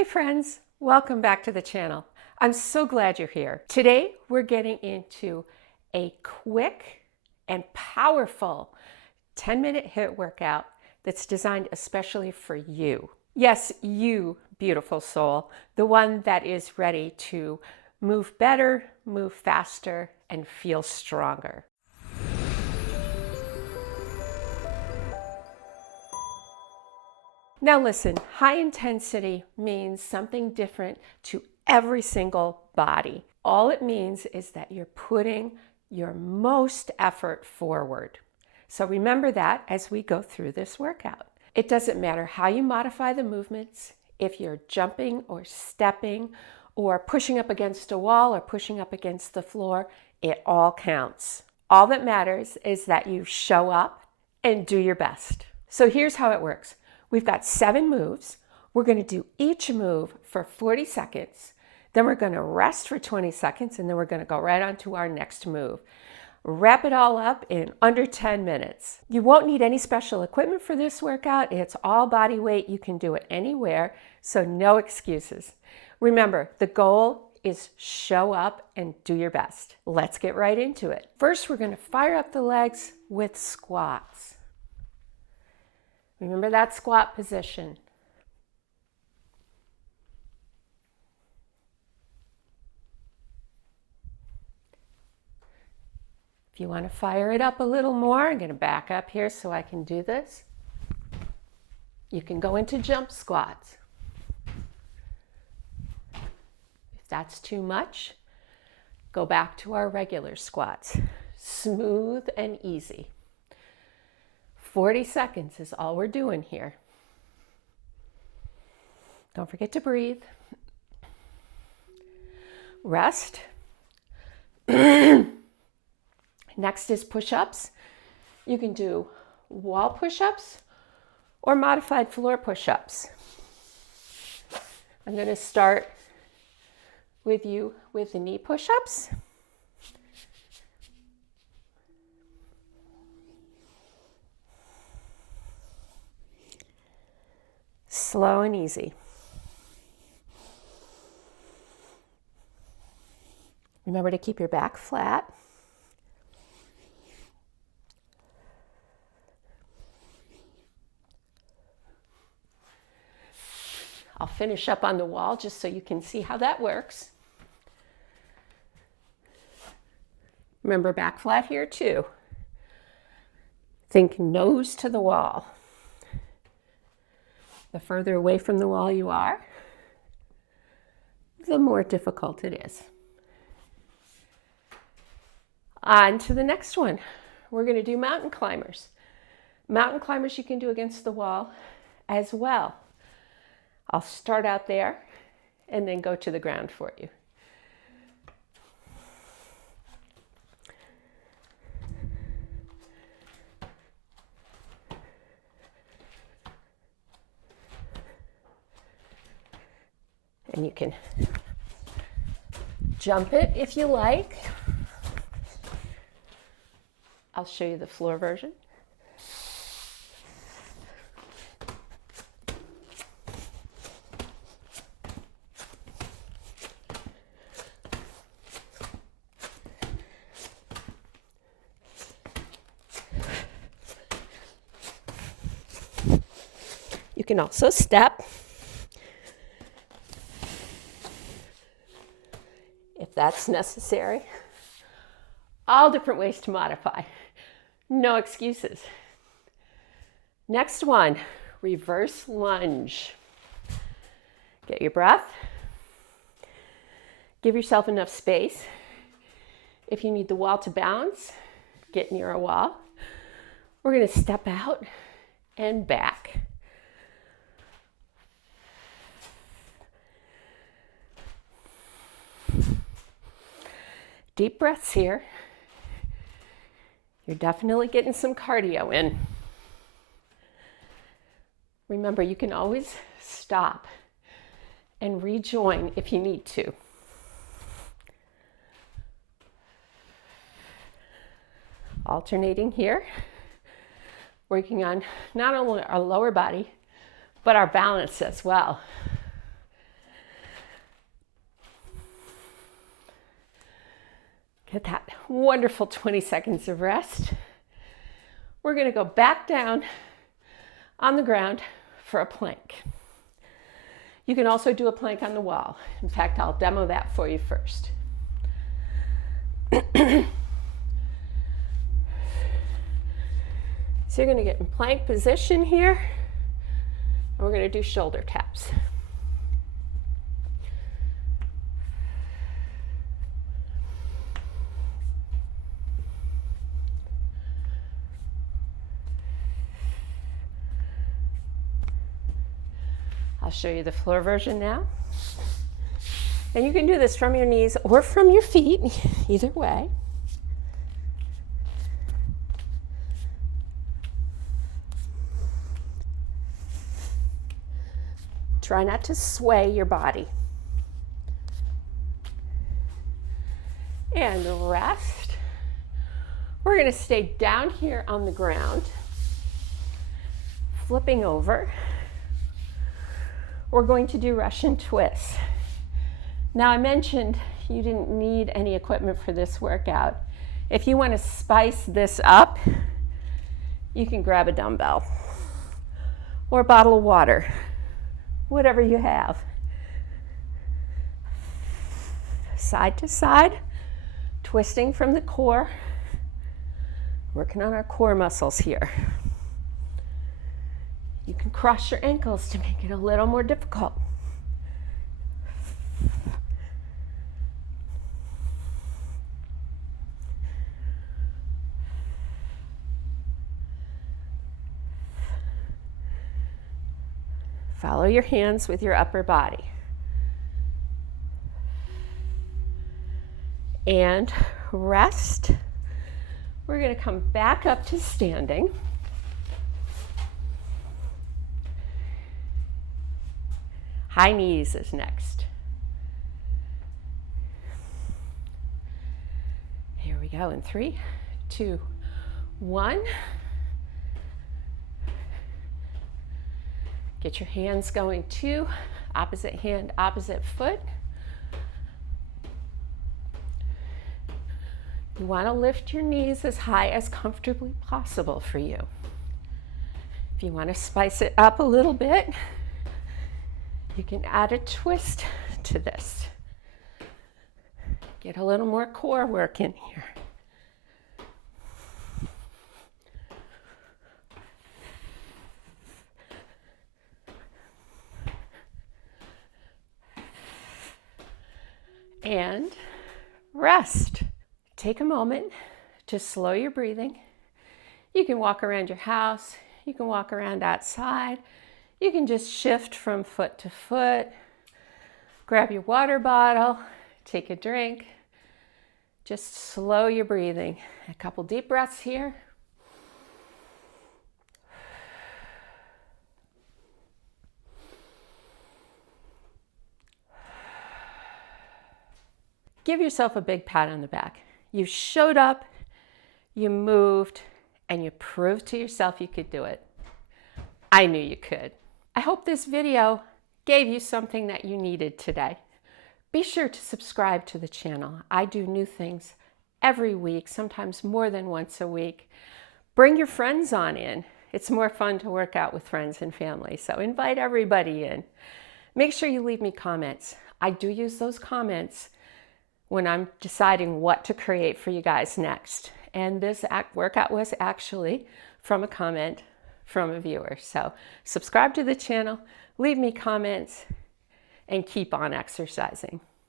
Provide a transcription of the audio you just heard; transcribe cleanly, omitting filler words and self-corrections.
Hey friends, welcome back to the channel. I'm so glad you're here. Today we're getting into a quick and powerful 10-minute HIIT workout that's designed especially for you. Yes, you beautiful soul, the one that is ready to move better, move faster, and feel stronger. Now listen, high intensity means something different to every single body. All it means is that you're putting your most effort forward. So remember that as we go through this workout. It doesn't matter how you modify the movements, if you're jumping or stepping or pushing up against a wall or pushing up against the floor, it all counts. All that matters is that you show up and do your best. So here's how it works. We've got 7 moves. We're going to do each move for 40 seconds. Then we're going to rest for 20 seconds, and then we're going to go right on to our next move. Wrap it all up in under 10 minutes. You won't need any special equipment for this workout. It's all body weight. You can do it anywhere, so no excuses. Remember, the goal is show up and do your best. Let's get right into it. First, we're going to fire up the legs with squats. Remember that squat position. If you want to fire it up a little more, I'm going to back up here so I can do this. You can go into jump squats. If that's too much, go back to our regular squats. Smooth and easy. 40 seconds is all we're doing here. Don't forget to breathe. Rest. Next is push-ups. You can do wall push-ups or modified floor push-ups. I'm going to start with you with the knee push-ups. Slow and easy. Remember to keep your back flat. I'll finish up on the wall just so you can see how that works. Remember, back flat here too. Think nose to the wall. The further away from the wall you are, the more difficult it is. On to the next one. We're going to do mountain climbers. Mountain climbers you can do against the wall as well. I'll start out there and then go to the ground for you. And you can jump it if you like. I'll show you the floor version. You can also step. If that's necessary. All different ways to modify. No excuses. Next one, reverse lunge. Get your breath. Give yourself enough space. If you need the wall to bounce, get near a wall. We're going to step out and back. Deep breaths here. You're definitely getting some cardio in. Remember, you can always stop and rejoin if you need to. Alternating here, working on not only our lower body, but our balance as well. Get that wonderful 20 seconds of rest. We're going to go back down on the ground for a plank. You can also do a plank on the wall. In fact, I'll demo that for you first. So you're going to get in plank position here, and we're going to do shoulder taps. I'll show you the floor version now. And you can do this from your knees or from your feet, either way. Try not to sway your body. And rest. We're going to stay down here on the ground, flipping over. We're going to do Russian twists. Now, I mentioned you didn't need any equipment for this workout. If you want to spice this up, you can grab a dumbbell or a bottle of water, whatever you have. Side to side, twisting from the core, working on our core muscles here. You can cross your ankles to make it a little more difficult. Follow your hands with your upper body. And rest. We're going to come back up to standing. High knees is next. Here we go in 3, 2, 1. Get your hands going too. Opposite hand, opposite foot. You want to lift your knees as high as comfortably possible for you. If you want to spice it up a little bit, you can add a twist to this. Get a little more core work in here. And rest. Take a moment to slow your breathing. You can walk around your house. You can walk around outside. You can just shift from foot to foot. Grab your water bottle. Take a drink. Just slow your breathing. A couple deep breaths here. Give yourself a big pat on the back. You showed up, you moved, and you proved to yourself you could do it. I knew you could. I hope this video gave you something that you needed today. Be sure to subscribe to the channel. I do new things every week, sometimes more than once a week. Bring your friends on in. It's more fun to work out with friends and family, so invite everybody in. Make sure you leave me comments. I do use those comments when I'm deciding what to create for you guys next. And this workout was actually from a comment from a viewer. So subscribe to the channel, leave me comments, and keep on exercising.